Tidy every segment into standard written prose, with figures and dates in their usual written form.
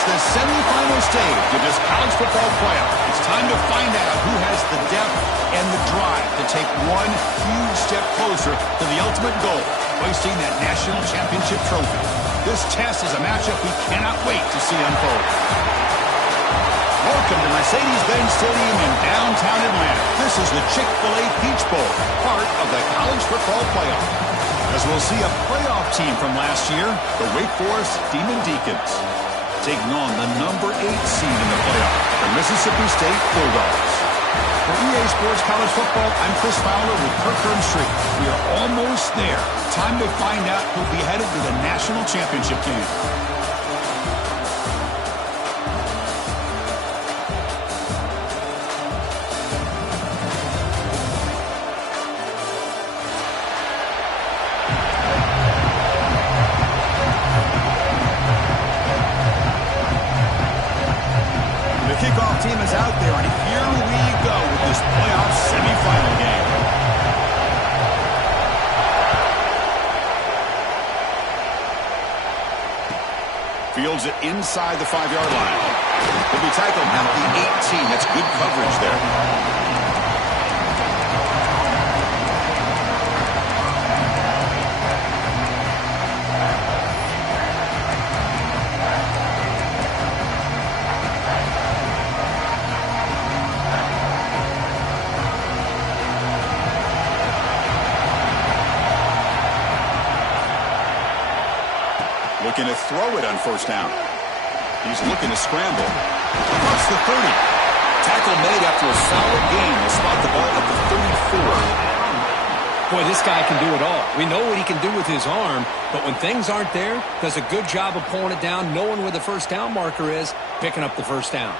It's the semifinal stage of this college football playoff. It's time to find out who has the depth and the drive to take one huge step closer to the ultimate goal, hoisting that national championship trophy. This test is a matchup we cannot wait to see unfold. Welcome to Mercedes-Benz Stadium in downtown Atlanta. This is the Chick-fil-A Peach Bowl, part of the college football playoff. As we'll see a playoff team from last year, the Wake Forest Demon Deacons, taking on the number 8 seed in the playoff, the Mississippi State Bulldogs. For EA Sports College Football, I'm Chris Fowler with Kirk Herbstreit. We are almost there. Time to find out who'll be headed to the national championship game. Kickoff team is out there, and here we go with this playoff semifinal game. Fields it inside the 5-yard line. He'll be tackled at the 18. That's good coverage there. Looking to throw it on first down. He's looking to scramble. Across the 30. Tackle made after a solid gain. He'll spot the ball at the 34. Boy, this guy can do it all. We know what he can do with his arm, but when things aren't there, does a good job of pulling it down, knowing where the first down marker is, picking up the first down.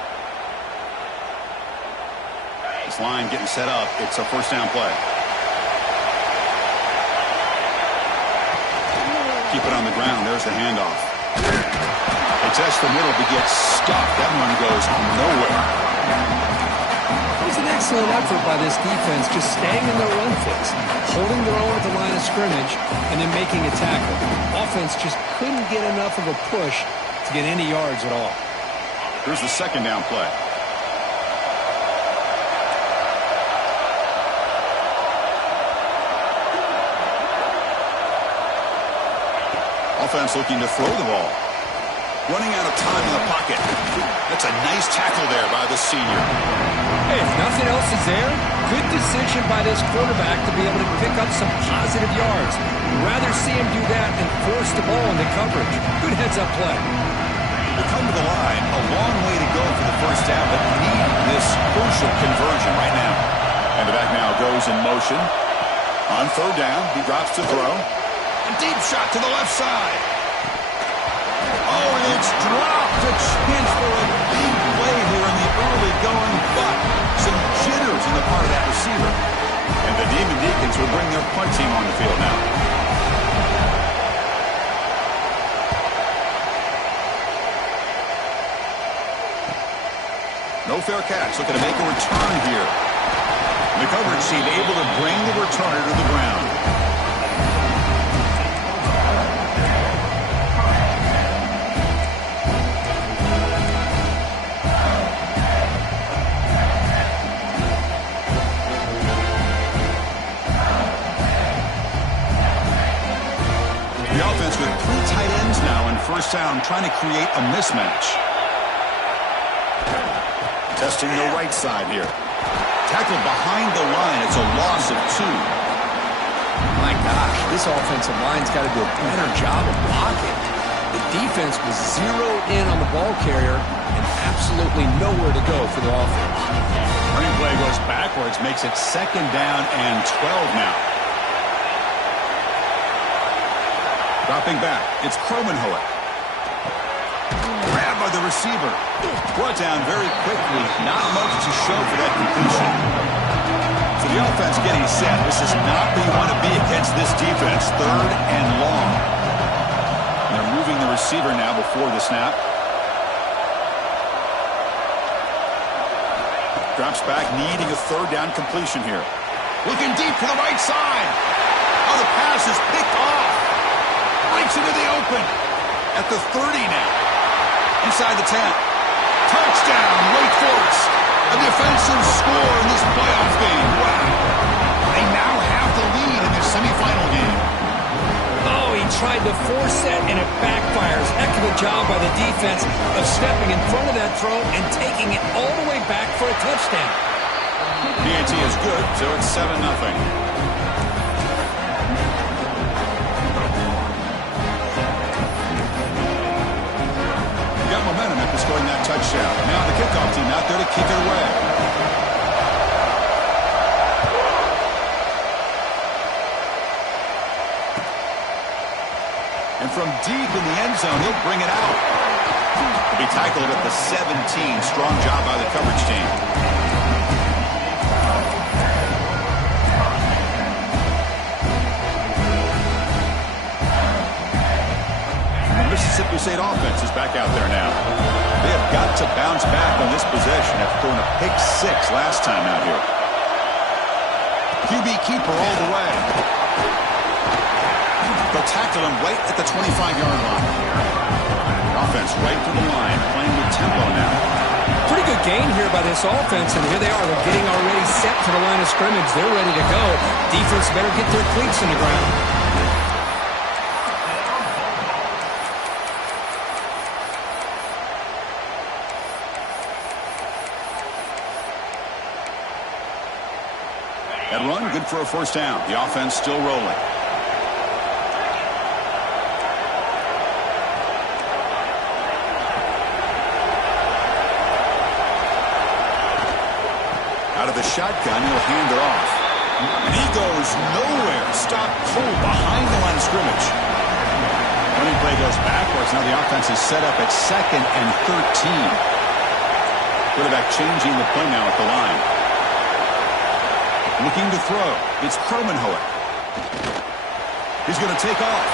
This line getting set up. It's a first down play. Keep it on the ground. There's the handoff. They test the middle but gets stuck. That one goes nowhere. It was an excellent effort by this defense, just staying in their run fix, holding their own at the line of scrimmage, and then making a tackle. Offense just couldn't get enough of a push to get any yards at all. Here's the second down play. Offense looking to throw the ball. Running out of time in the pocket. That's a nice tackle there by the senior. Hey, if nothing else is there, good decision by this quarterback to be able to pick up some positive yards. Rather see him do that than force the ball into coverage. Good heads-up play. They come to the line. A long way to go for the first down, but need this crucial conversion right now. And the back now goes in motion. On third down, he drops to throw. A deep shot to the left side. Oh, and it's dropped. A chance for a big play here in the early going, but some jitters in the part of that receiver. And the Demon Deacons will bring their punt team on the field now. No fair catch. Looking to make a return here. The coverage team able to bring the returner to the ground. The offense with 3 tight ends now in first down, trying to create a mismatch. Testing the right side here. Tackled behind the line. It's a loss of 2. My gosh, this offensive line's got to do a better job of blocking. The defense was zeroed in on the ball carrier and absolutely nowhere to go for the offense. Running play goes backwards, makes it second down and 12 now. Dropping back, it's Cromenhoek. Grabbed by the receiver. Brought down very quickly. Not much to show for that completion. So the offense getting set. This is not where you want to be against this defense. Third and long. And they're moving the receiver now before the snap. Drops back, needing a third down completion here. Looking deep to the right side. Oh, the pass is picked off. Breaks into the open. At the 30 now. Inside the 10. Touchdown, Wake Forest. A defensive score in this playoff game. Wow. They now have the lead in this semifinal game. Oh, he tried to force that, and it backfires. Heck of a job by the defense of stepping in front of that throw and taking it all the way back for a touchdown. PAT is good, so it's 7-0. Got momentum after scoring that touchdown. Now the kickoff team out there to kick it away. And from deep in the end zone, he'll bring it out. He'll be tackled at the 17. Strong job by the coverage team. Mississippi State offense is back out there now. They have got to bounce back on this possession after throwing a pick 6 last time out here. QB keeper all the way. They'll tackle him right at the 25-yard line. Offense right to the line, playing with tempo now. Pretty good gain here by this offense, and here they are. They're getting already set to the line of scrimmage. They're ready to go. Defense better get their cleats in the ground. That run, good for a first down. The offense still rolling. Out of the shotgun, he'll hand it off. And he goes nowhere. Stop cold behind the line of scrimmage. Running play goes backwards. Now the offense is set up at 2nd and 13. Quarterback changing the play now at the line. Looking to throw. It's Kromenhoek. He's going to take off.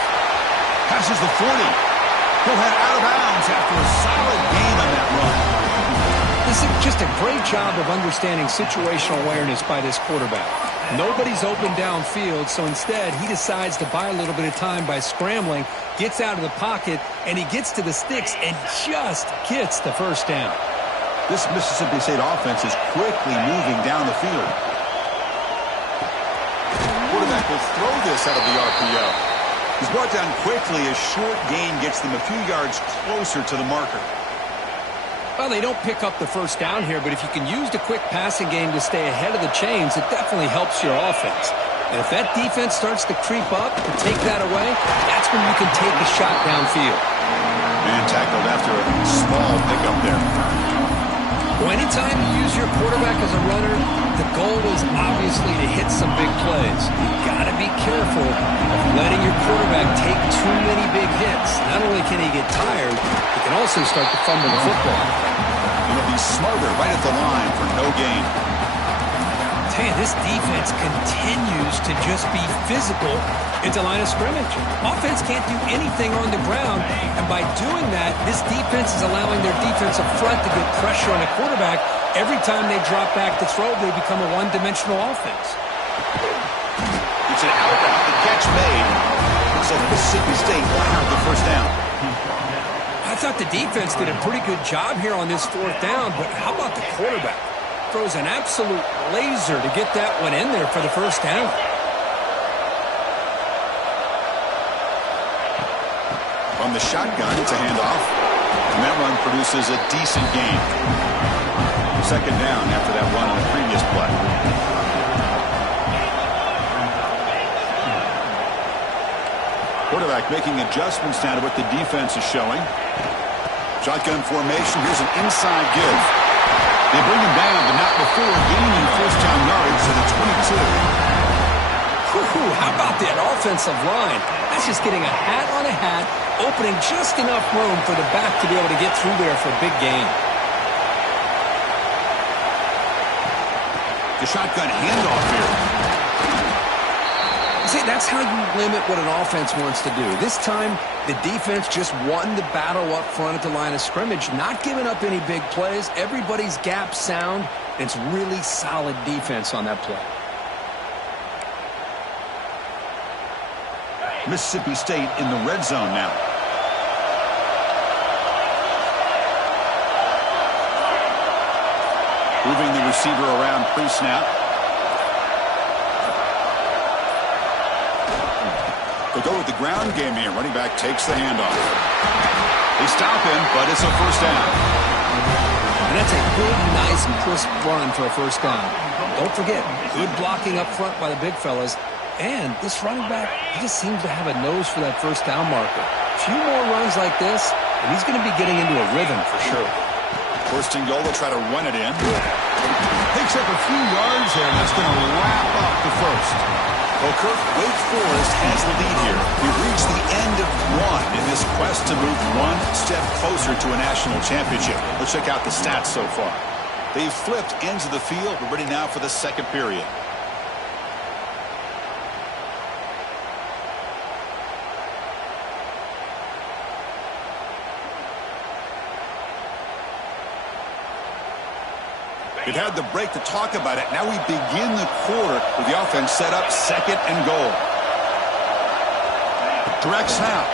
Passes the 40. He'll head out of bounds after a solid gain on that run. This is just a great job of understanding situational awareness by this quarterback. Nobody's open downfield, so instead he decides to buy a little bit of time by scrambling, gets out of the pocket, and he gets to the sticks and just gets the first down. This Mississippi State offense is quickly moving down the field. Quarterback will throw this out of the RPO. He's brought down quickly. A short gain gets them a few yards closer to the marker. Well, they don't pick up the first down here, but if you can use the quick passing game to stay ahead of the chains, it definitely helps your offense. And if that defense starts to creep up to take that away, that's when you can take a shot downfield. Man tackled after a small pickup there. Well, anytime you use your quarterback as a runner, the goal is obviously to hit some big plays. Got to be careful of letting your quarterback take too many big hits. Not only can he get tired, he can also start to fumble the football. And he'll be smarter right at the line for no gain. Hey, this defense continues to just be physical into line of scrimmage. Offense can't do anything on the ground, and by doing that, this defense is allowing their defensive front to get pressure on the quarterback. Every time they drop back to throw, they become a one-dimensional offense. It's an out-route, the catch made. So Mississippi State will have the first down. I thought the defense did a pretty good job here on this 4th down, but how about the quarterback? Throws an absolute laser to get that one in there for the first down. From the shotgun, it's a handoff. And that run produces a decent gain. 2nd down after that run on the previous play. Quarterback making adjustments now to what the defense is showing. Shotgun formation. Here's an inside give. They bring him down, but not before gaining first down yards to the 22. How about that offensive line? That's just getting a hat on a hat, opening just enough room for the back to be able to get through there for a big gain. The shotgun handoff here. See, that's how you limit what an offense wants to do. This time, the defense just won the battle up front at the line of scrimmage, not giving up any big plays. Everybody's gap sound. It's really solid defense on that play. Mississippi State in the red zone now. receiver around pre-snap. They go with the ground game here. Running back takes the handoff. They stop him, but it's a first down. And that's a good, nice, crisp run for a first down. Don't forget, good blocking up front by the big fellas. And this running back, he just seems to have a nose for that first down marker. A few more runs like this, and he's going to be getting into a rhythm for sure. First and goal, they'll try to run it in. Picks up a few yards there, and that's going to wrap up the first. Well, Kirk, Wake Forest has the lead here. We've reached the end of one in this quest to move one step closer to a national championship. Let's check out the stats so far. They've flipped ends of the field. We're ready now for the second period. We've had the break to talk about it. Now we begin the quarter with the offense set up second and goal. Direct snap.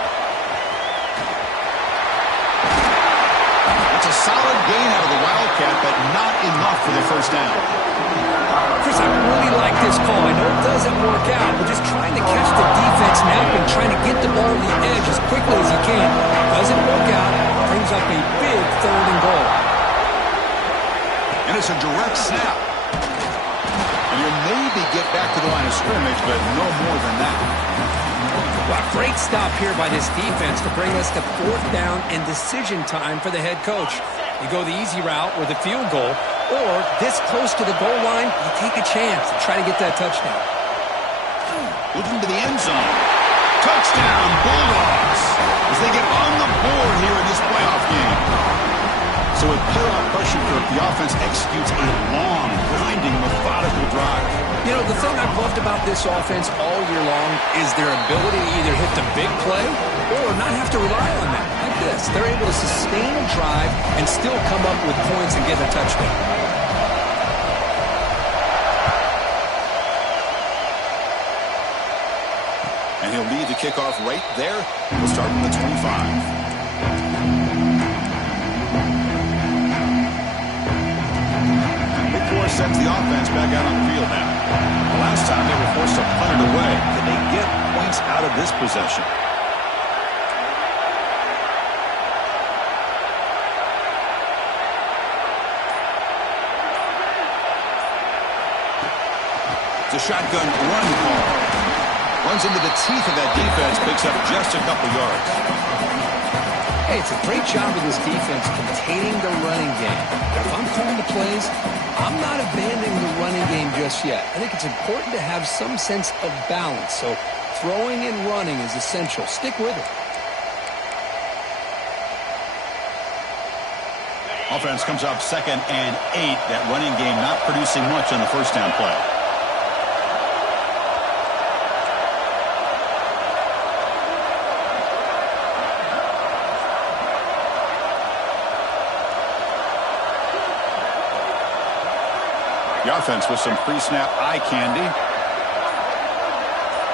It's a solid gain out of the Wildcat, but not enough for the first down. Chris, I really like this call. I know it doesn't work out, but just trying to catch the defense napping, trying to get the ball to the edge as quickly as you can. Doesn't work out. Brings up a big third and goal. And it's a direct snap. And you'll maybe get back to the line of scrimmage, but no more than that. Well, a great stop here by this defense to bring us to fourth down and decision time for the head coach. You go the easy route with a field goal, or this close to the goal line, you take a chance and try to get that touchdown. Looking to the end zone. Touchdown, Bulldogs, as they get on the board here in this playoff game. So with playoff pressure, the offense executes a long, grinding, methodical drive. You know, the thing I've loved about this offense all year long is their ability to either hit the big play or not have to rely on that. Like this, they're able to sustain a drive and still come up with points and get a touchdown. And he'll lead the kickoff right there. We'll start from the 25. Sends the offense back out on the field now. The last time they were forced to punt it away. Can they get points out of this possession? It's a shotgun run call. Runs into the teeth of that defense, picks up just a couple yards. Hey, it's a great job of this defense containing the running game. If I'm calling the plays, I'm not abandoning the running game just yet. I think it's important to have some sense of balance. So throwing and running is essential. Stick with it. Offense comes up 2nd and 8. That running game not producing much on the first down play. The offense with some pre-snap eye candy.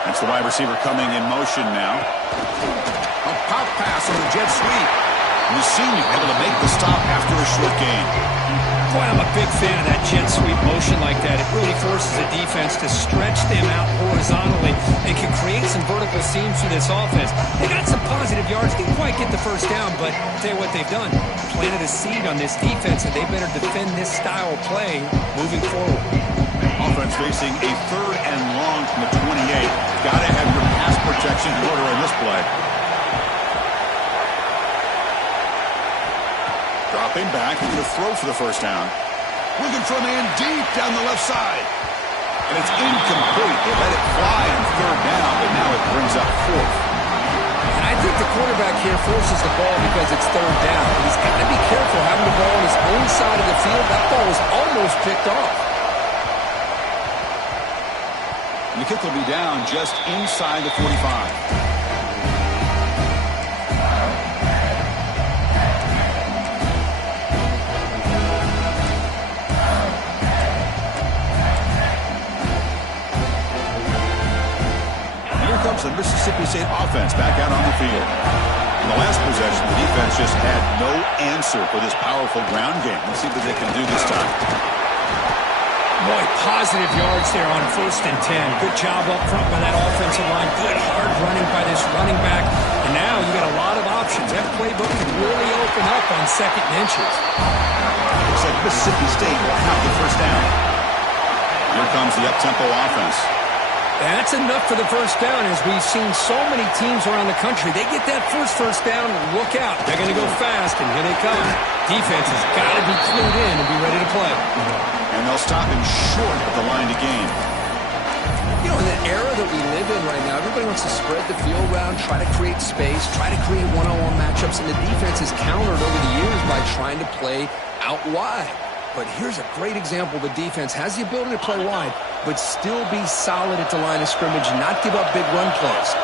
That's the wide receiver coming in motion now. A pop pass on the jet sweep. And the senior able to make the stop after a short gain. Boy, I'm a big fan of that jet sweep motion like that. It really forces the defense to stretch them out horizontally and can create some vertical seams through this offense. They got some positive yards. Didn't quite get the first down, but I'll tell you what they've done. Planted a seed on this defense, and they better defend this style of play moving forward. Offense facing a 3rd and long from the 28. Got to have your pass protection in order on this play. Dropping back, going to throw for the first down. Looking for a man deep down the left side. And it's incomplete. They let it fly on 3rd down, but now it brings up 4th. And I think the quarterback here forces the ball because it's 3rd down. He's got to be careful having the ball on his own side of the field. That ball was almost picked off. And the kick will be down just inside the 45. The Mississippi State offense back out on the field. In the last possession, the defense just had no answer for this powerful ground game. Let's see what they can do this time. Boy, positive yards there on 1st and 10. Good job up front by that offensive line. Good hard running by this running back. And now you got a lot of options. That playbook can really open up on 2nd and inches. Looks like Mississippi State will have the first down. Here comes the up-tempo offense. That's enough for the first down, as we've seen so many teams around the country. They get that first down, and look out. They're going to go fast, and here they come. Defense has got to be clued in and be ready to play. And they'll stop him short of the line to gain. You know, in the era that we live in right now, everybody wants to spread the field around, try to create space, try to create one-on-one matchups, and the defense has countered over the years by trying to play out wide. But here's a great example. The defense has the ability to play wide, but still be solid at the line of scrimmage and not give up big run plays.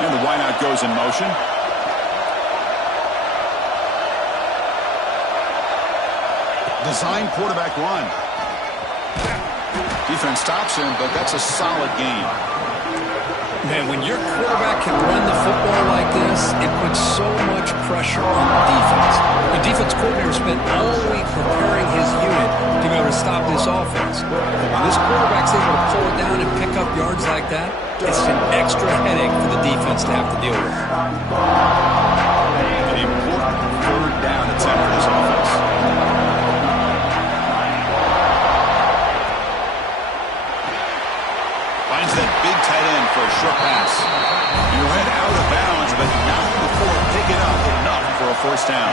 And the wideout goes in motion. Design quarterback run. Defense stops him, but that's a solid gain. Man, when your quarterback can run the football like this, it puts so much pressure on the defense. The defense coordinator spent all week preparing his unit to be able to stop this offense. But when this quarterback's able to pull it down and pick up yards like that, it's an extra headache for the defense to have to deal with. An important 3rd down attempt for this offense. Finds that big tight end for a short pass. He ran out of bounds, but not before picking up enough for a first down.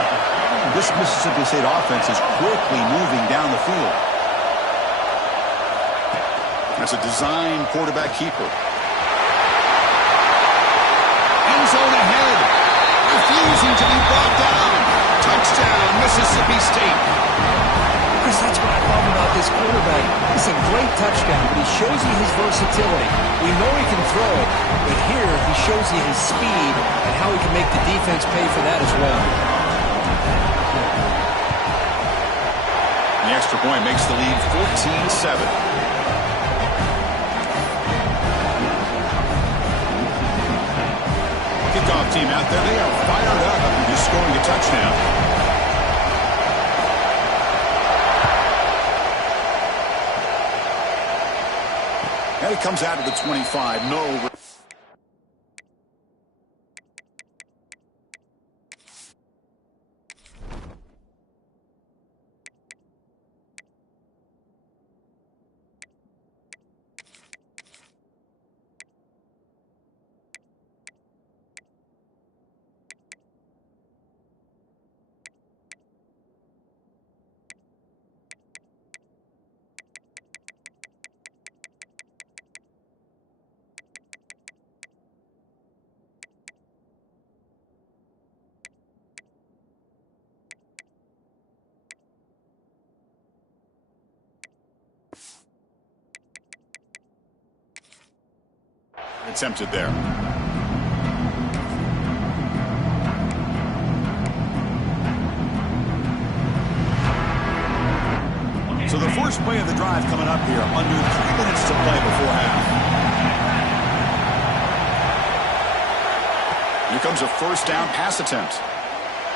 This Mississippi State offense is quickly moving down the field. That's a design quarterback keeper. End zone ahead. Refusing to be brought down. Touchdown, Mississippi State. Chris, that's what I love about this quarterback. It's a great touchdown, but he shows you his versatility. We know he can throw it, but here he shows you his speed and how he can make the defense pay for that as well. The extra point makes the lead 14-7. Kickoff team out there. They are fired up after just scoring a touchdown. And it comes out of the 25. No. Attempted there. So the first play of the drive coming up here, under 3 minutes to play before half. Here comes a first down pass attempt.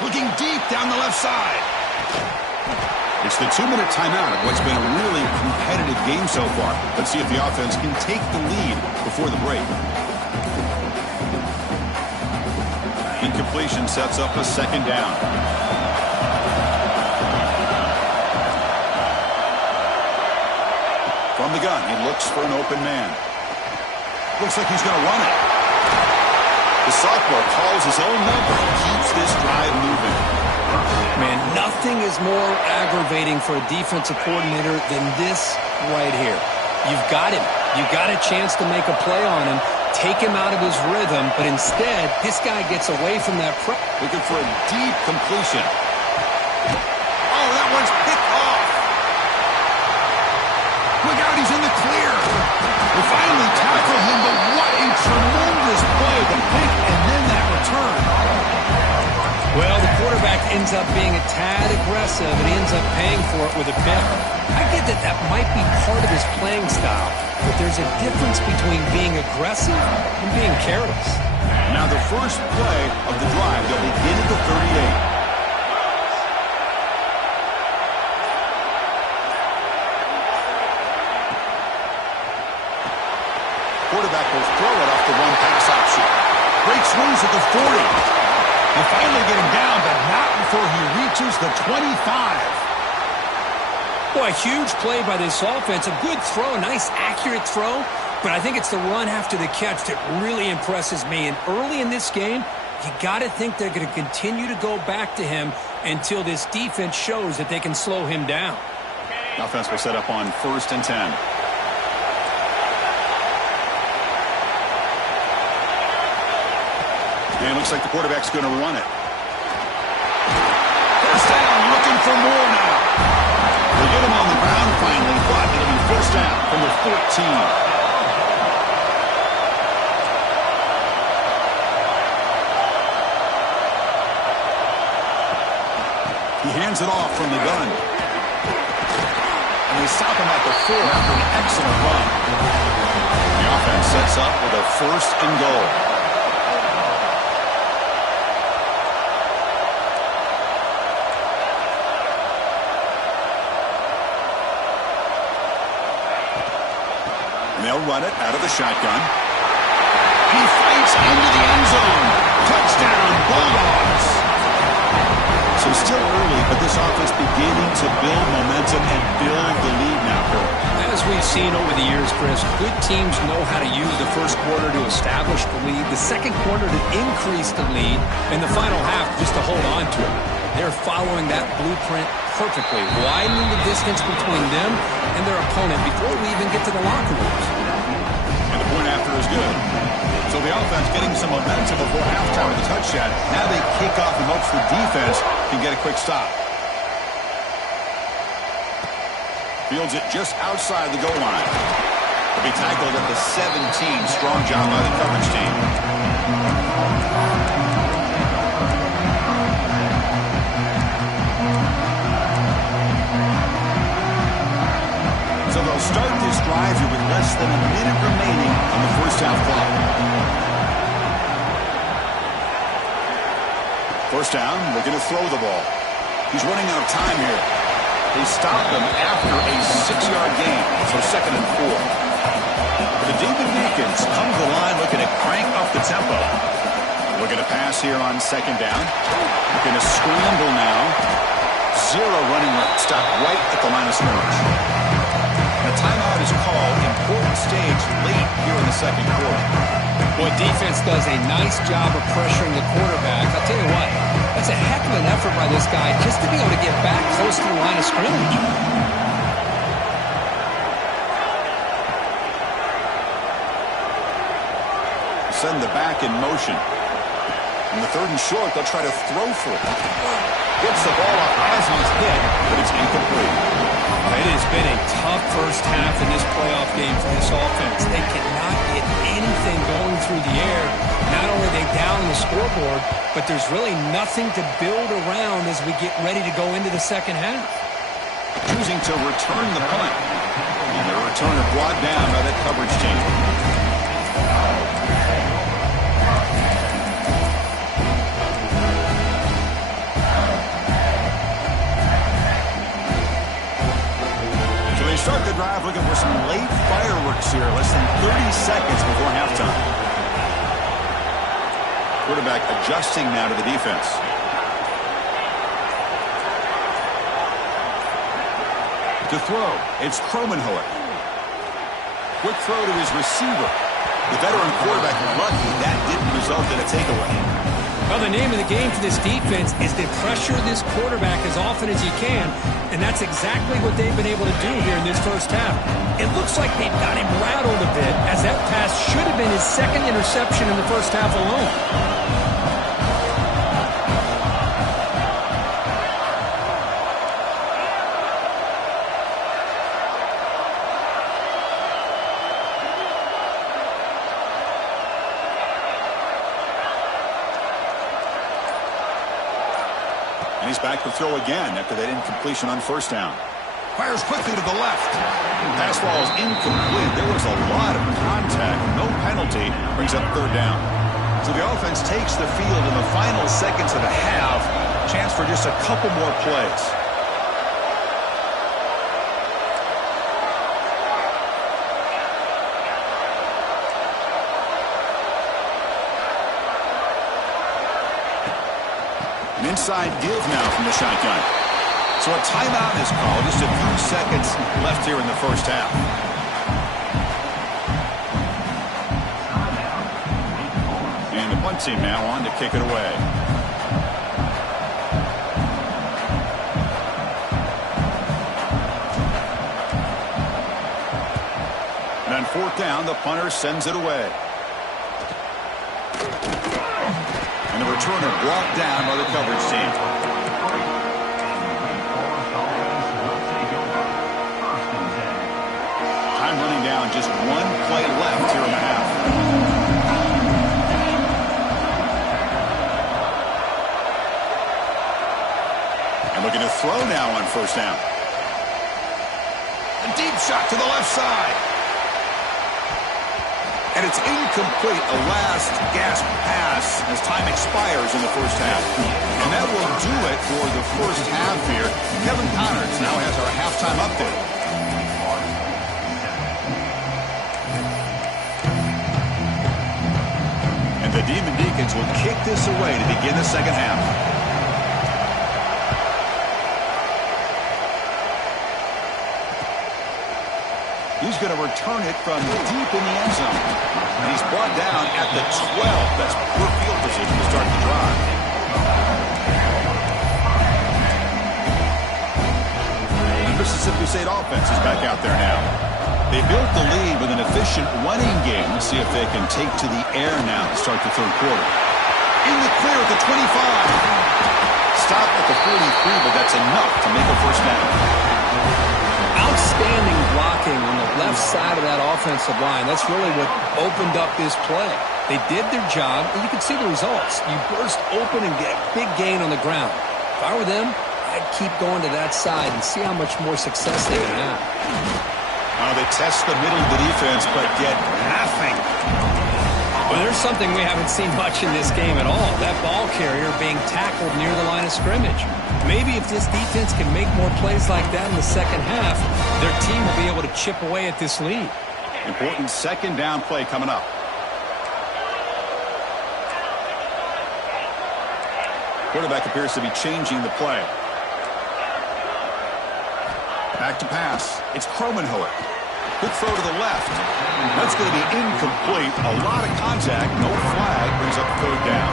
Looking deep down the left side. It's the 2-minute timeout of what's been a really competitive game so far. Let's see if the offense can take the lead before the break. Incompletion sets up a 2nd down. From the gun, he looks for an open man. Looks like he's going to run it. The sophomore calls his own number and keeps this drive moving. Man, nothing is more aggravating for a defensive coordinator than this right here. You've got him. You've got a chance to make a play on him, take him out of his rhythm, but instead, this guy gets away from that pressure. Looking for a deep completion. Oh, that one's picked off. Look out, he's in the clear. We finally tackle him, but what a tremendous play. The pick and then that return. Well, the quarterback ends up being a tad aggressive, and he ends up paying for it with a pick. I get that that might be part of his playing style, but there's a difference between being aggressive and being careless. Now the first play of the drive, they'll begin at the 38. He'll throw it off the one-pass option. Breaks loose at the 40. And finally getting down, but not before he reaches the 25. Boy, a huge play by this offense. A good throw, a nice accurate throw. But I think it's the run after the catch that really impresses me. And early in this game, you got to think they're going to continue to go back to him until this defense shows that they can slow him down. Offense will set up on 1st and 10. And it looks like the quarterback's going to run it. First down, looking for more now. They get him on the ground finally, but it'll be first down from the 14. He hands it off from the gun. And they stop him at the 4 after an excellent run. The offense sets up with a 1st and goal. And they'll run it out of the shotgun. He fights into the end zone. Touchdown, Bulldogs. So still early, but this offense beginning to build momentum and build the lead now, Kirk. As we've seen over the years, Chris, good teams know how to use the first quarter to establish the lead, the second quarter to increase the lead, and the final half just to hold on to it. They're following that blueprint perfectly, widening the distance between them and their opponent before we even get to the locker rooms. And the point after is good. So the offense getting some momentum before halftime with a touchdown. Now they kick off in hopes the defense can get a quick stop. Fields it just outside the goal line. He'll be tackled at the 17. Strong job by the coverage team. So they'll start this drive here with less than a minute remaining on the first half clock. First down, looking to throw the ball. He's running out of time here. They stop him after a 6-yard gain, so 2nd and 4. The David Deacons come to the line looking to crank up the tempo. Looking to pass here on 2nd down. Looking to scramble now. 0 running room. Stop right at the line of scrimmage. A timeout is called. Important stage late here in the 2nd quarter. Boy, defense does a nice job of pressuring the quarterback. I'll tell you what, that's a heck of an effort by this guy just to be able to get back close to the line of scrimmage. Send the back in motion. In the 3rd and short, they'll try to throw for it. Gets the ball off as he's hit, but it's incomplete. It has been a tough first half in this playoff game for this offense. They cannot get anything going through the air. Not only are they down the scoreboard, but there's really nothing to build around as we get ready to go into the second half. Choosing to return the punt. And the returner brought down by that coverage team. Start the drive looking for some late fireworks here. Less than 30 seconds before halftime. Quarterback adjusting now to the defense. To throw, it's Kromenhoek. Quick throw to his receiver. The veteran quarterback lucky that didn't result in a takeaway. Well, the name of the game for this defense is to pressure this quarterback as often as you can, and that's exactly what they've been able to do here in this first half. It looks like they've got him rattled a bit, as that pass should have been his 2nd interception in the first half alone. And he's back to throw again after that incompletion on 1st down. Fires quickly to the left. Pass ball is incomplete. There was a lot of contact. No penalty. Brings up 3rd down. So the offense takes the field in the final seconds of the half. Chance for just a couple more plays. An inside give now from the shotgun. So a timeout is called. Just a few seconds left here in the first half. And the punt team now on to kick it away. And on fourth down, the punter sends it away. And the returner brought down by the coverage team. Time running down, just one play left here in the half. And looking to throw now on first down. A deep shot to the left side. And it's incomplete, a last gasp pass as time expires in the first half. And that will do it for the first half here. Kevin Connors now has our halftime update. And the Demon Deacons will kick this away to begin the second half. He's going to return it from deep in the end zone. And he's brought down at the 12. That's poor field position to start the drive. The Mississippi State offense is back out there now. They built the lead with an efficient running game. Let's see if they can take to the air now to start the third quarter. In the clear at the 25. Stop at the 43, but that's enough to make a first down. Outstanding blocking on the left side of that offensive line. That's really what opened up this play. They did their job, and you can see the results. You burst open and get a big gain on the ground. If I were them, I'd keep going to that side and see how much more success they can have. They test the middle of the defense, but get nothing. Well, there's something we haven't seen much in this game at all. That ball carrier being tackled near the line of scrimmage. Maybe if this defense can make more plays like that in the second half, their team will be able to chip away at this lead. Important second down play coming up. Quarterback appears to be changing the play. Back to pass. It's Kromenhoek. Good throw to the left. That's going to be incomplete. A lot of contact. No flag. Brings up third down.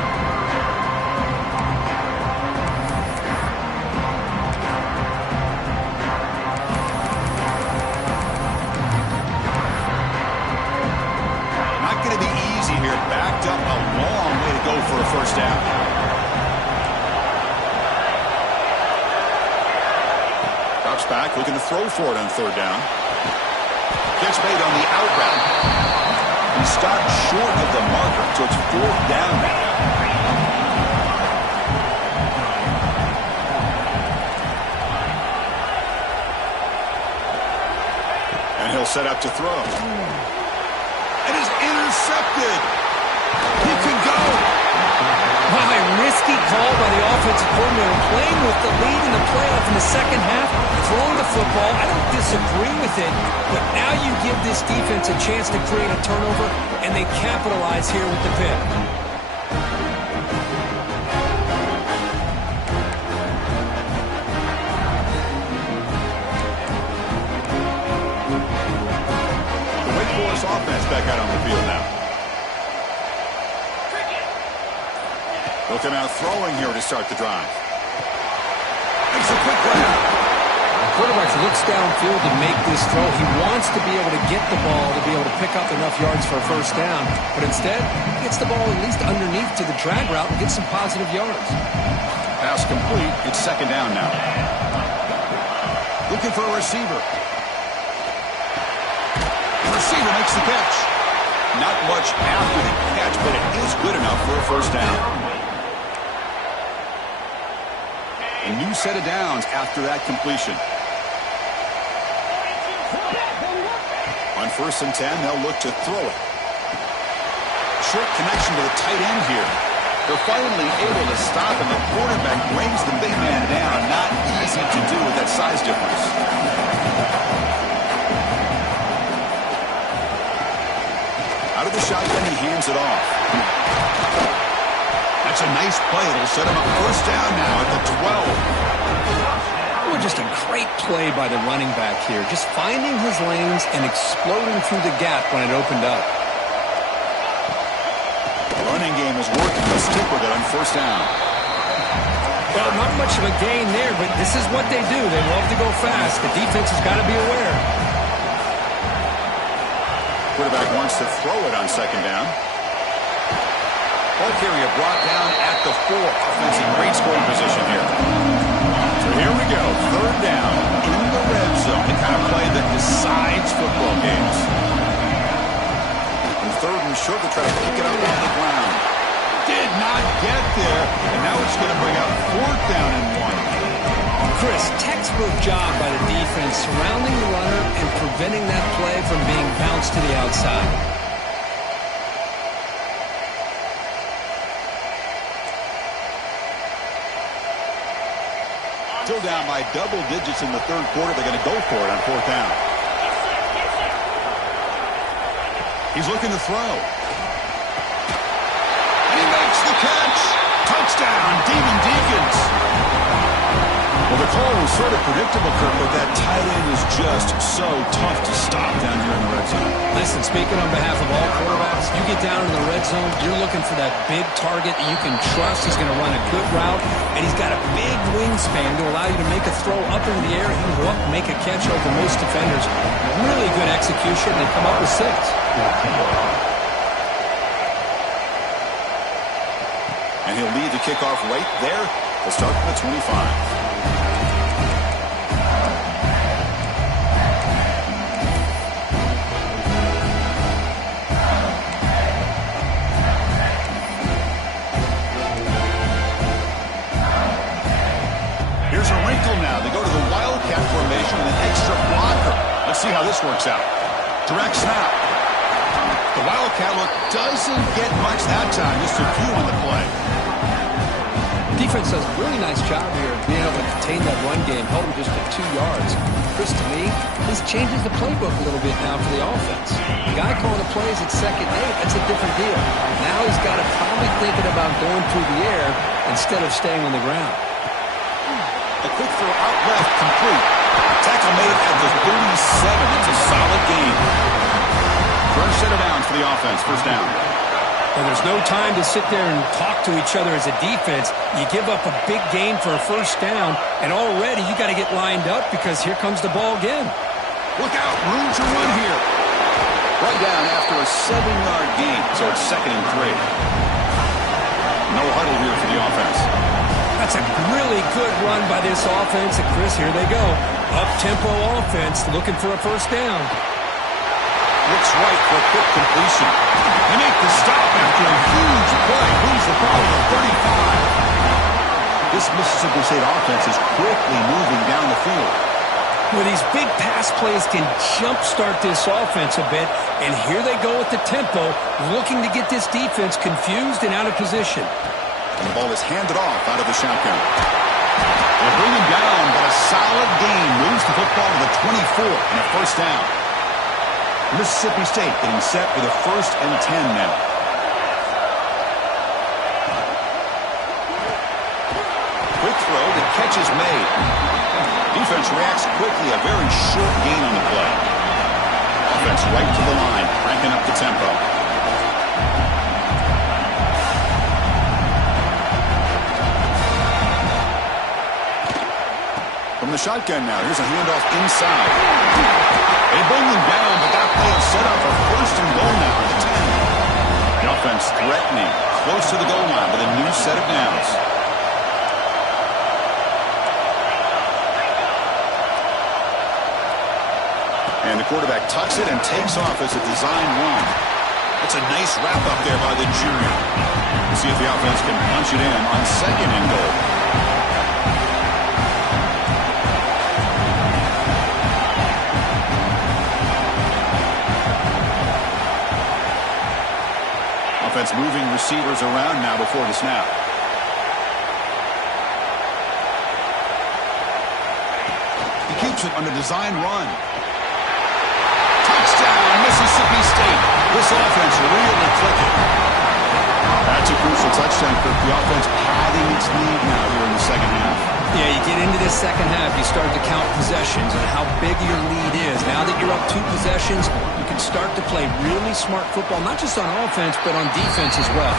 Not going to be easy here. Backed up a long way to go for a first down. Drops back. Looking to throw for it on third down. Catch made on the out route. He stopped short of the marker, so it's fourth down now. And he'll set up to throw. It is intercepted. He can go. Wow, a risky call by the offensive coordinator, playing with the lead in the playoff in the second half, throwing the football. I don't disagree with it, but now you give this defense a chance to create a turnover, and they capitalize here with the pick. The Wake Forest offense back out on the field now. They'll come out throwing here to start the drive. Makes a quick grab. The quarterback looks downfield to make this throw. He wants to be able to get the ball to be able to pick up enough yards for a first down. But instead, he gets the ball at least underneath to the drag route and gets some positive yards. Pass complete. It's second down now. Looking for a receiver. The receiver makes the catch. Not much after the catch, but it is good enough for a first down. A new set of downs after that completion. On first and 10, they'll look to throw it. Short connection to the tight end here. They're finally able to stop him. The quarterback brings the big man down. Not easy to do with that size difference. Out of the shotgun, he hands it off. That's a nice play. It'll set him up first down now at the 12. Oh, just a great play by the running back here. Just finding his lanes and exploding through the gap when it opened up. The running game is working. Let's stick with it on first down. Well, not much of a gain there, but this is what they do. They love to go fast. The defense has got to be aware. Quarterback wants to throw it on second down. Ball carrier brought down at the 4. Offense in great scoring position here. So here we go. Third down in the red zone. The kind of play that decides football games. And third and short to try to pick it up on the ground. Did not get there. And now it's going to bring out fourth down and 1. Chris, textbook job by the defense surrounding the runner and preventing that play from being bounced to the outside. Still down by double digits in the third quarter. They're going to go for it on fourth down. He's looking to throw. And he makes the catch. Touchdown, Demon Deacons. Well, the call was sort of predictable, Kirk, but that tight end is just so tough to stop down here in the red zone. Listen, speaking on behalf of all quarterbacks, you get down in the red zone, you're looking for that big target that you can trust. He's going to run a good route, and he's got a big wingspan to allow you to make a throw up in the air. He can go up and make a catch over most defenders. Really good execution. They come up with 6. And he'll lead the kickoff right there. We'll start from the 25. Here's a wrinkle now. They go to the Wildcat formation with an extra blocker. Let's see how this works out. Direct snap. The Wildcat look doesn't get much that time. Just a few on the play. Defense does a really nice job here of being able to contain that run game, held him just at 2 yards. Chris, to me, this changes the playbook a little bit now for the offense. The guy calling the plays at 2nd and 8, that's a different deal. Now he's got to probably thinking about going through the air instead of staying on the ground. A quick throw out left, complete. Tackle made at the 37. It's a solid gain. First set of downs for the offense. First down. Well, there's no time to sit there and talk to each other as a defense. You give up a big gain for a first down, and already you got to get lined up because here comes the ball again. Look out, room to run here. Run down after a 7-yard gain, so it's 2nd and 3. No huddle here for the offense. That's a really good run by this offense, and Chris, here they go. Up-tempo offense looking for a first down. Looks right for a quick completion. They make the stop after a huge play. Moves the ball to the 35. This Mississippi State offense is quickly moving down the field. Well, these big pass plays can jumpstart this offense a bit, and here they go with the tempo, looking to get this defense confused and out of position. And the ball is handed off out of the shotgun. They'll bring him down, but a solid gain moves the football to the 24 and a first down. Mississippi State getting set for the 1st and 10 now. Quick throw, the catch is made. Defense reacts quickly, a very short gain on the play. Offense right to the line, cranking up the tempo. From the shotgun now, here's a handoff inside. They bring them down, but that play is set up for 1st and goal now at the 10. The offense threatening, close to the goal line with a new set of downs. And the quarterback tucks it and takes off as a design run. That's a nice wrap up there by the junior. We'll see if the offense can punch it in on 2nd and goal. Offense moving receivers around now before the snap. He keeps it on a design run. Touchdown, Mississippi State. This offense really clicking. That's a crucial touchdown The offense padding its lead now here in the second half. Yeah, you get into this second half, you start to count possessions and how big your lead is. Now that you're up 2 possessions, you can start to play really smart football, not just on offense, but on defense as well.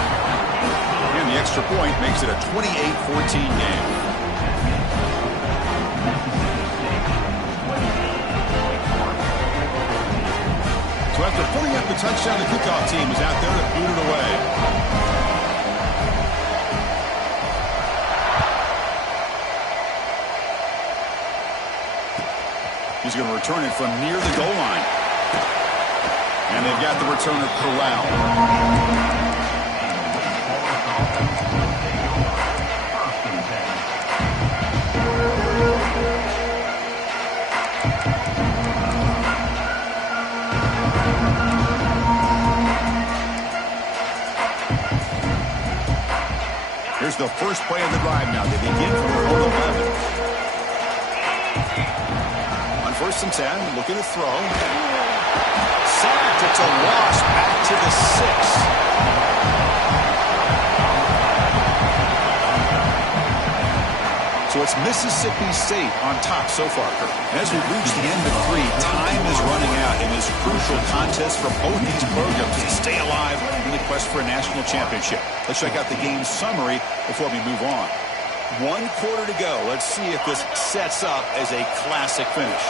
And the extra point makes it a 28-14 game. So after putting up the touchdown, the kickoff team is out there to boot it away. He's going to return it from near the goal line. And they've got the returner corralled. Here's the first play of the drive now. They begin from their own 11. On 1st and 10, looking to throw. Sacked. It's a loss back to the 6. So it's Mississippi State on top so far. As we reach the end of 3, time is running out in this crucial contest for both these programs to stay alive in the quest for a national championship. Let's check out the game summary before we move on. 1 quarter to go. Let's see if this sets up as a classic finish.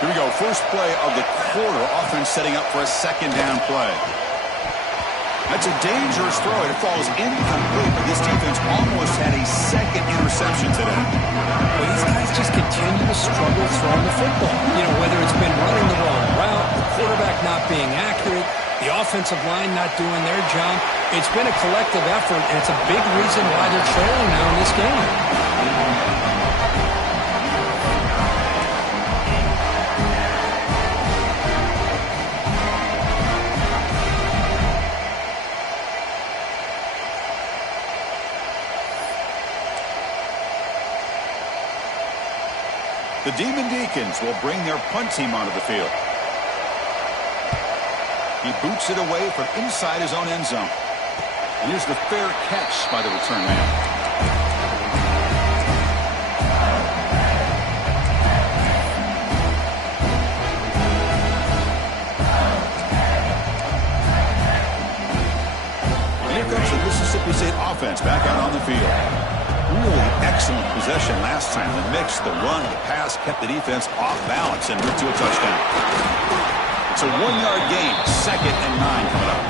Here we go. First play of the quarter. Offense setting up for a 2nd down play. That's a dangerous throw. It falls incomplete, but this defense almost had a 2nd interception today. Well, these guys just continue to struggle throwing the football. You know, whether it's been running the wrong route, the quarterback not being accurate, the offensive line not doing their job. It's been a collective effort, and it's a big reason why they're trailing now in this game. The Demon Deacons will bring their punt team onto the field. He boots it away from inside his own end zone. And here's the fair catch by the return man. And here comes the Mississippi State offense back out on the field. Really excellent possession last time. The mix, the run, the pass kept the defense off balance and moved to a touchdown. It's a 1-yard gain. 2nd and 9 coming up.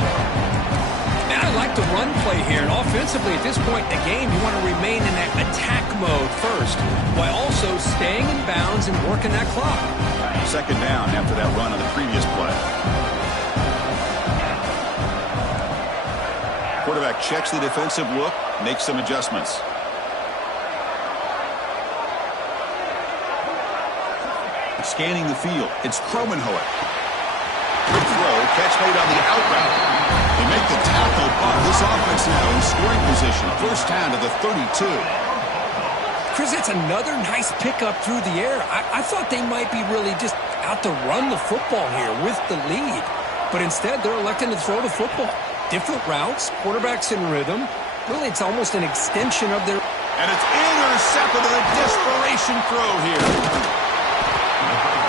Man, I like the run play here. And offensively, at this point in the game, you want to remain in that attack mode first, while also staying in bounds and working that clock. 2nd down after that run on the previous play. Quarterback checks the defensive look, makes some adjustments. Scanning the field, it's Cromenhoek. Good throw, catch made on the out route. They make the tackle, but this offense now in scoring position. 1st down to the 32. Chris, that's another nice pickup through the air. I thought they might be really just out to run the football here with the lead. But instead, they're electing to throw the football. Different routes, quarterbacks in rhythm. Really, it's almost an extension of their... And it's intercepted in a desperation throw here.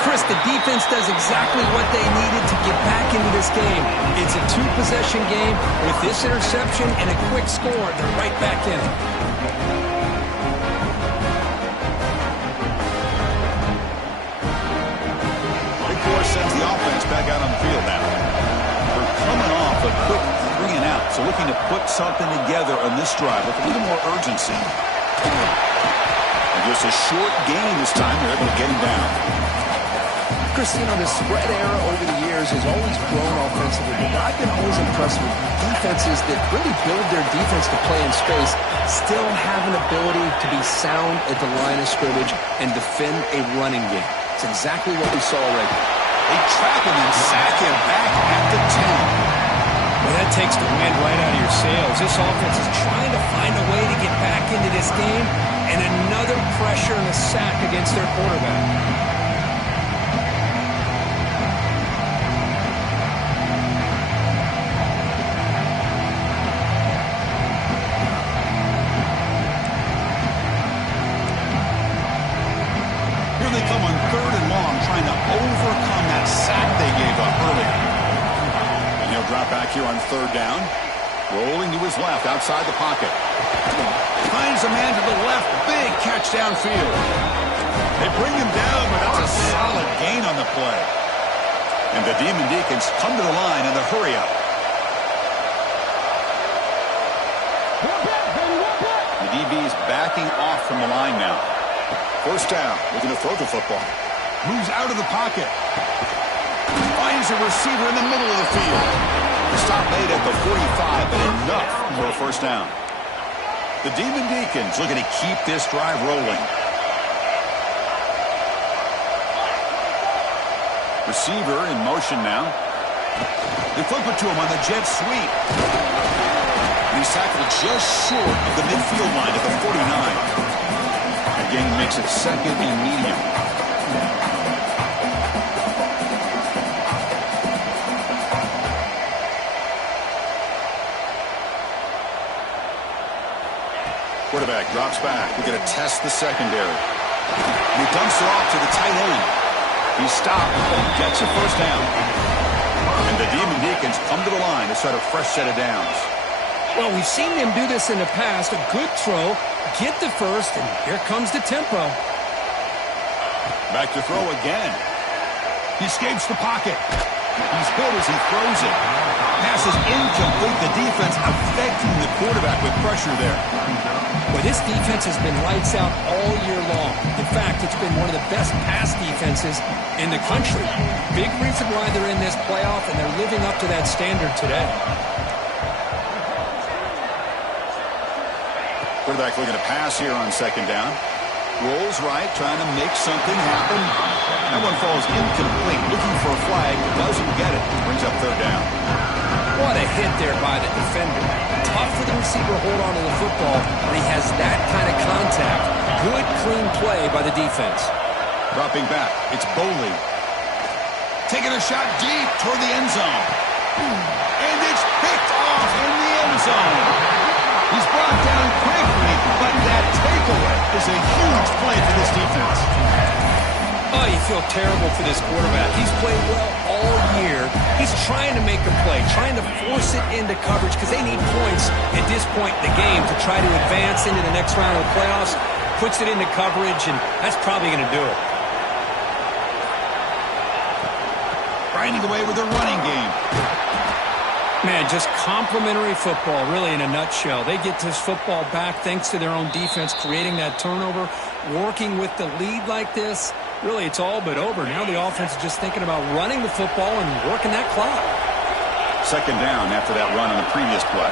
Chris, the defense does exactly what they needed to get back into this game. It's a 2-possession game. With this interception and a quick score, they're right back in it. Big Four sends the offense back out on the field now. We're coming off a quick 3 and out, so looking to put something together on this drive with a little more urgency. And just a short gain this time. They're able to get him down. Chris, you know, the spread era over the years has always grown offensively, but I've been always impressed with defenses that really build their defense to play in space, still have an ability to be sound at the line of scrimmage and defend a running game. It's exactly what we saw already. They trap him and sack him back at the 10. Well, that takes the wind right out of your sails. This offense is trying to find a way to get back into this game, and another pressure and a sack against their quarterback. thought earlier. And he'll drop back here on third down. Rolling to his left, outside the pocket. Finds a man to the left. Big catch downfield. They bring him down, but that's a solid gain on the play. And the Demon Deacons come to the line in the hurry-up. The DB is backing off from the line now. First down, looking to throw the football. Moves out of the pocket. Finds a receiver in the middle of the field. Stop made at the 45, but enough for a first down. The Demon Deacons looking to keep this drive rolling. Receiver in motion now. They flip it to him on the jet sweep. And he's tackled just short of the midfield line at the 49. That gain makes it second and medium. Quarterback drops back. We're going to test the secondary. And he dumps it off to the tight end. He stopped and gets a first down. And the Demon Deacons come to the line to start a fresh set of downs. Well, we've seen them do this in the past. A good throw, get the first, and here comes the tempo. Back to throw again. He escapes the pocket. He's hit as he throws it. Pass is incomplete. The defense affecting the quarterback with pressure there. Well, this defense has been lights out all year long. In fact, it's been one of the best pass defenses in the country. Big reason why they're in this playoff, and they're living up to that standard today. Quarterback looking to pass here on second down. Rolls right, trying to make something happen. That one falls incomplete. Looking for a flag, doesn't get it. Brings up third down. What a hit there by the defender. Tough for the receiver to hold on to the football when he has that kind of contact. Good, clean play by the defense. Dropping back, it's Boley. Taking a shot deep toward the end zone. And it's picked off in the end zone. He's brought down quickly, but that takeaway is a huge play for this defense. Oh, you feel terrible for this quarterback. He's played well all year. He's trying to make a play, trying to force it into coverage because they need points at this point in the game to try to advance into the next round of the playoffs. Puts it into coverage, and that's probably going to do it. Grinding away with a running game. Man, just complimentary football, really, in a nutshell. They get this football back thanks to their own defense, creating that turnover, working with the lead like this. Really, it's all but over. Now the offense is just thinking about running the football and working that clock. Second down after that run on the previous play.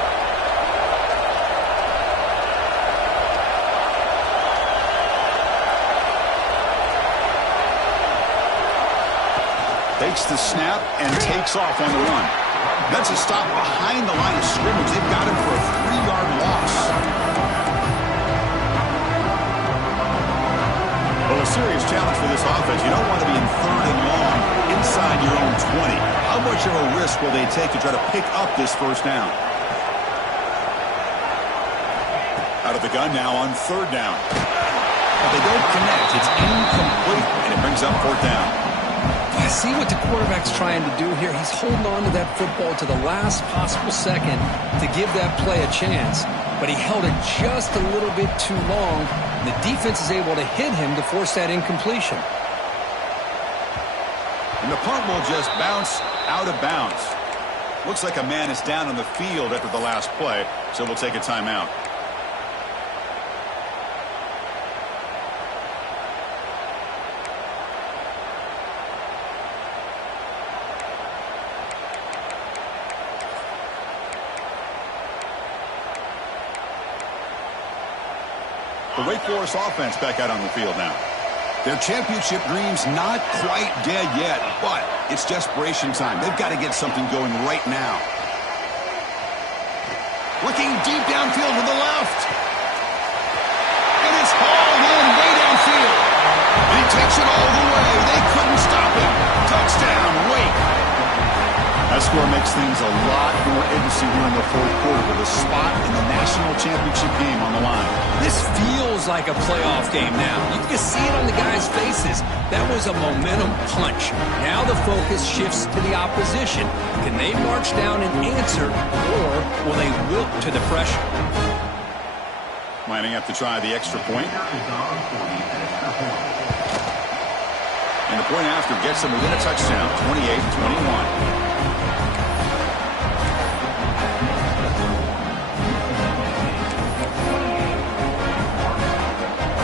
Takes the snap and takes off on the run. That's a stop behind the line of scrimmage. They've got him for a 3-yard loss. Well, a serious challenge for this offense. You don't want to be in third and long inside your own 20. How much of a risk will they take to try to pick up this first down? Out of the gun now on third down. But they don't connect. It's incomplete, and it brings up fourth down. I see what the quarterback's trying to do here. He's holding on to that football to the last possible second to give that play a chance. But he held it just a little bit too long. The defense is able to hit him to force that incompletion. And the punt will just bounce out of bounds. Looks like a man is down on the field after the last play, so we'll take a timeout. The Wake Forest offense back out on the field now. Their championship dreams not quite dead yet, but it's desperation time. They've got to get something going right now. Looking deep downfield to the left. And it's hauled in way downfield. And he takes it all the way. They couldn't stop him. Touchdown, Wake. That score makes things a lot more interesting here in the fourth quarter with a spot in the national national championship game on the line. This feels like a playoff game now. You can see it on the guys' faces. That was a momentum punch. Now the focus shifts to the opposition. Can they march down and answer, or will they wilt to the pressure? Lining up to try the extra point. And the point after gets them within a touchdown, 28-21.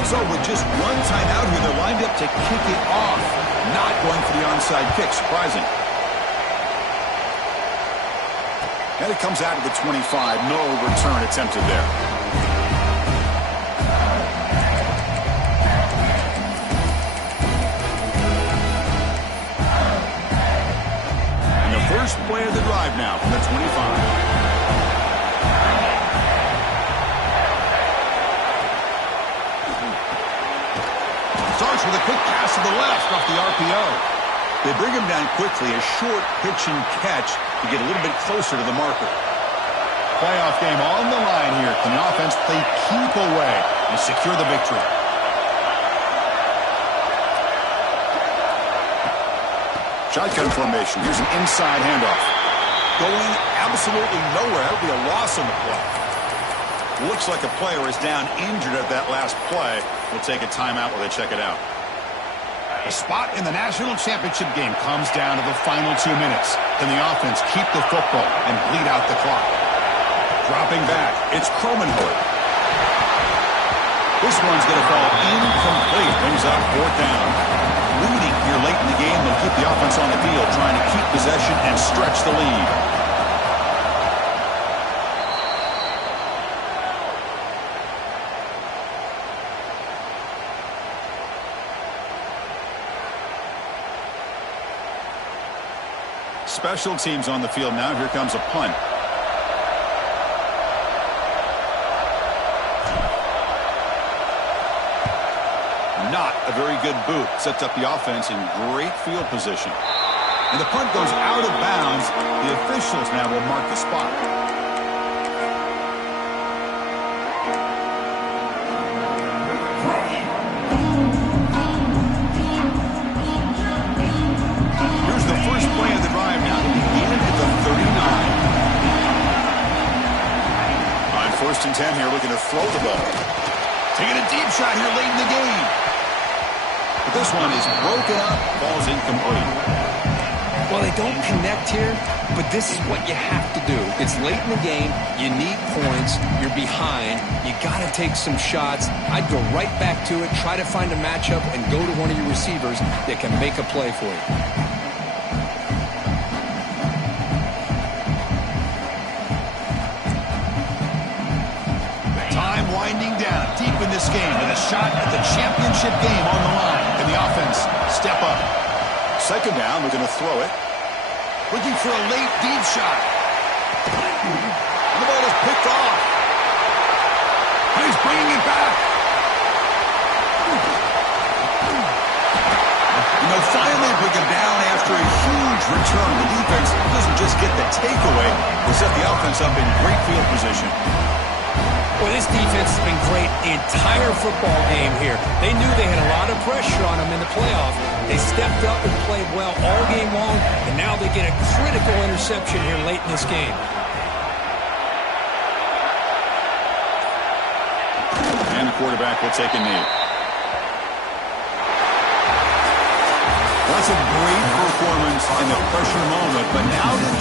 So with just one timeout here, they're lined up to kick it off. Not going for the onside kick. Surprising. And it comes out of the 25. No return attempted there. And the first play of the drive now from the 25. Starts with a quick pass to the left off the RPO. They bring him down quickly, a short pitch and catch to get a little bit closer to the marker. Playoff game on the line here. Can the offense play keep away and secure the victory? Shotgun formation. Here's an inside handoff. Going absolutely nowhere. That would be a loss on the play. Looks like a player is down injured at that last play. We'll take a timeout while they check it out. The spot in the national championship game comes down to the final 2 minutes. Can the offense keep the football and bleed out the clock? Dropping back, it's Cromanhood. This one's going to fall incomplete. Brings up 4th down. Leading here late in the game, they'll keep the offense on the field, trying to keep possession and stretch the lead. Special teams on the field now. Here comes a punt. Not a very good boot. Sets up the offense in great field position. And the punt goes out of bounds. The officials now will mark the spot. Here's the first play of the drive now. To begin at the 39. On 1st and 10 here, looking to throw the ball. Taking a deep shot here late in the game. But this one is broken up. Ball's incomplete. Well, they don't connect here, but this is what you have to do. It's late in the game. You need points. You're behind. You got to take some shots. I'd go right back to it, try to find a matchup, and go to one of your receivers that can make a play for you. Time winding down deep in this game with a shot at the championship game on the line. Can the offense step up? 2nd down, we're going to throw it. Looking for a late deep shot. The ball is picked off. And he's bringing it back. You know, finally bring him down after a huge return. The defense doesn't just get the takeaway. They set the offense up in great field position. Well, this defense has been great the entire football game here. They knew they had a lot of pressure on them in the playoff. They stepped up and played well all game long, and now they get a critical interception here late in this game. And the quarterback will take a knee. That's a great performance in the pressure moment, but now the